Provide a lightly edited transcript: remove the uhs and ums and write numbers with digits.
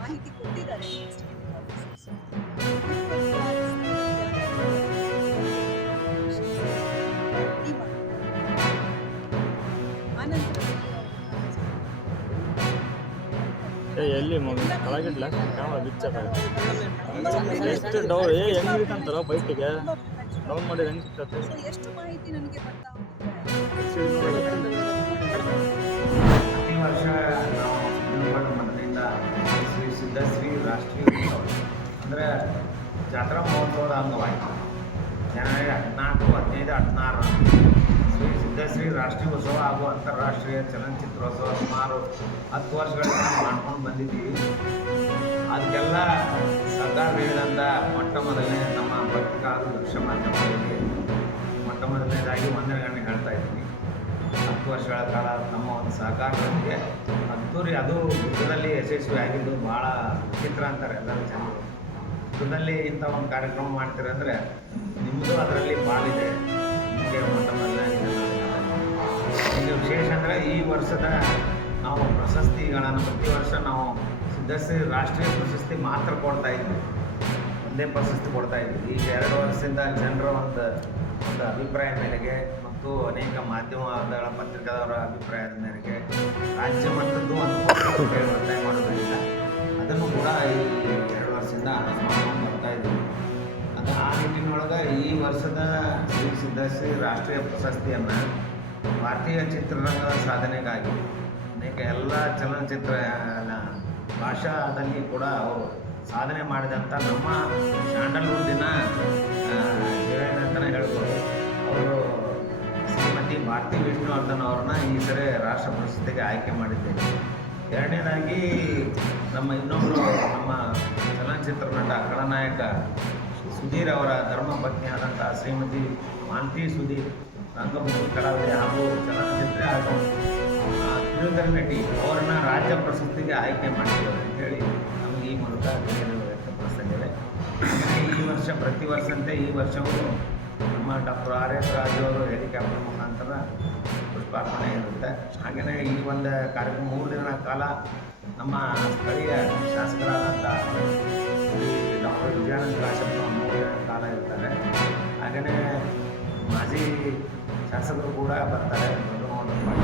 ಮಾಹಿತಿ ಕೊಟ್ಟಿದ್ದಾರೆ ಎಲ್ಲಿ ಕೆಳಗಿಡ್ಲ ಕ್ಯಾಮ್ರಾ ಬಿಚ್ಚ ಎಷ್ಟು ಡೌನ್ ಹೆಂಗಿರ್ತಂತಾರ ಬೈಟಿಗೆ ಡೌನ್ ಮಾಡಿ ಹೆಂಗೆ ಸಿಗ್ತದೆ ಎಷ್ಟು ಮಾಹಿತಿ ನನಗೆ ಬರ್ತಾ ಪ್ರತಿ ವರ್ಷ ನಾವು ಸಿದ್ದನಗಡ ಮಠದಿಂದ ಶ್ರೀ ಸಿದ್ಧಶ್ರೀ ರಾಷ್ಟ್ರೀಯ ಉತ್ಸವ ಅಂದರೆ ಜಾತ್ರಾ ಮಹೋತ್ಸವದ ಅಂಗವಾಗಿ ಜನವರಿ 14, 15, 16 ಶ್ರೀ ಸಿದ್ಧಶ್ರೀ ರಾಷ್ಟ್ರೀಯ ಉತ್ಸವ ಹಾಗೂ ಅಂತಾರಾಷ್ಟ್ರೀಯ ಚಲನಚಿತ್ರೋತ್ಸವ ಸುಮಾರು 10 ವರ್ಷಗಳಿಂದ ಮಾಡ್ಕೊಂಡು ಬಂದಿದ್ದೀವಿ. ಅದಕ್ಕೆಲ್ಲ ಸರ್ಕಾರ ನೀಡಿದಂಥ ಮೊಟ್ಟ ಮೊದಲನೇ ನಮ್ಮ ಪತ್ರಿಕಾ ಹಾಗೂ ದೃಶ್ಯ ಮಾಧ್ಯಮಗಳಿಗೆ ಮೊಟ್ಟ ಮೊದಲನೇದಾಗಿ ವಂದನೆಗಳನ್ನ ಹೇಳ್ತಾ ಇದ್ದೀನಿ. 10 ವರ್ಷಗಳ ಕಾಲ ನಮ್ಮ ಒಂದು ಸಹಕಾರದೊಂದಿಗೆ ಅದ್ದೂರಿ ಅದು ಯುದ್ಧದಲ್ಲಿ ಯಶಸ್ವಿ ಆಗಿದ್ದು ಭಾಳ ವಿಚಿತ್ರ ಅಂತಾರೆ ಎಲ್ಲರೂ ಜನರು. ಯುದ್ಧದಲ್ಲಿ ಇಂಥ ಒಂದು ಕಾರ್ಯಕ್ರಮ ಮಾಡ್ತೀರ ಅಂದರೆ ನಿಮ್ಮದು ಅದರಲ್ಲಿ ಪಾಲಿದೆ. ನಿಮಗೆ ಮೊಟ್ಟ ಮೊದಲನೇ ಈಗ ವಿಶೇಷ ಅಂದರೆ ಈ ವರ್ಷದ ನಾವು ಪ್ರಶಸ್ತಿಗಳನ್ನು ಪ್ರತಿ ವರ್ಷ ನಾವು ಸಿದ್ಧಶ್ರೀ ರಾಷ್ಟ್ರೀಯ ಪ್ರಶಸ್ತಿ ಮಾತ್ರ ಕೊಡ್ತಾ ಇದ್ವಿ, ಒಂದೇ ಪ್ರಶಸ್ತಿ ಕೊಡ್ತಾ ಇದ್ವಿ. ಈಗ 2 ವರ್ಷದಿಂದ ಜನರ ಒಂದು ಅಭಿಪ್ರಾಯ ಮೇರೆಗೆ ಮತ್ತು ಅನೇಕ ಮಾಧ್ಯಮಗಳ ಪತ್ರಿಕಾದವರ ಅಭಿಪ್ರಾಯದ ಮೇರೆಗೆ ರಾಜ್ಯ ಮಟ್ಟದ್ದು ಒಂದು ಒತ್ತಾಯ ಮಾಡೋದ್ರಿಂದ ಅದನ್ನು ಕೂಡ ಈ 2 ವರ್ಷದಿಂದ ಅನೌನ್ಸ್ ಮಾಡ್ಕೊಂಡು ಬರ್ತಾ ಇದ್ದೀವಿ. ಅದು ಆ ನಿಟ್ಟಿನೊಳಗೆ ಈ ವರ್ಷದ ಶ್ರೀ ಸಿದ್ಧಶ್ರೀ ರಾಷ್ಟ್ರೀಯ ಪ್ರಶಸ್ತಿಯನ್ನು ಭಾರತೀಯ ಚಿತ್ರರಂಗದ ಸಾಧನೆಗಾಗಿ ಅನೇಕ ಎಲ್ಲ ಚಲನಚಿತ್ರ ಭಾಷಾದಲ್ಲಿ ಕೂಡ ಅವರು ಸಾಧನೆ ಮಾಡಿದಂಥ ನಮ್ಮ ಸ್ಯಾಂಡಲ್ವುಡ್ಡಿನ ಹೀರೋಯಿನ್ ಅಂತಲೇ ಹೇಳ್ಬೋದು. ಅವರು ಶ್ರೀಮತಿ ಭಾರತಿ ವಿಷ್ಣುವರ್ಧನ್ ಅವ್ರನ್ನ ಈ ಸರಿ ರಾಷ್ಟ್ರ ಪ್ರಶಸ್ತಿಗೆ ಆಯ್ಕೆ ಮಾಡಿದ್ದೇವೆ. ಎರಡನೇದಾಗಿ ನಮ್ಮ ಇನ್ನೊಬ್ಬರು ನಮ್ಮ ಚಲನಚಿತ್ರ ನಟ ಖಳನಾಯಕ ಸುಧೀರ್ ಅವರ ಧರ್ಮಪತ್ನಿಯಾದಂಥ ಶ್ರೀಮತಿ ಮಾಲತಿ ಸುಧೀರ್ ರಂಗಭೂಮಿ ಕಲಾವಿದೆ ಹಾಗೂ ಚಲನಚಿತ್ರ ಹಾಗೂ ಕಿರುತೆರೆ ನಟಿ ಅವರನ್ನು ರಾಜ್ಯ ಪ್ರಶಸ್ತಿಗೆ ಆಯ್ಕೆ ಮಾಡಿದ್ದೇವೆ ಅಂತೇಳಿ ನಮಗೆ ಈ ಮೂಲಕ ವ್ಯಕ್ತಪಡಿಸ್ತಾ ಇದ್ದೇವೆ. ಈ ವರ್ಷ ಪ್ರತಿ ವರ್ಷದಂತೆ ಈ ವರ್ಷವೂ ನಮ್ಮ ಡಾಕ್ಟರ್ R.S. ರಾಜು ಅವರು ಹೆಲಿಕಾಪ್ಟರ್ ಮುಖಾಂತರ ಪುಷ್ಪಾರ್ಪಣೆ ಇರುತ್ತೆ. ಹಾಗೆಯೇ ಈ ಒಂದು ಕಾರ್ಯಕ್ರಮ 3 ದಿನಗಳ ಕಾಲ ನಮ್ಮ ಸ್ಥಳೀಯ ಶಾಸಕರಾದಂಥ ಡಾಕ್ಟರ್ ವಿಜಯಾನಂದ ಕಾಶ್ಯಪ್ನವರು 3 ದಿನಗಳ ಕಾಲ ಇರ್ತಾರೆ. ಹಾಗೆಯೇ ಮಾಜಿ ಶಾಸಕರು ಕೂಡ ಬರ್ತಾರೆ.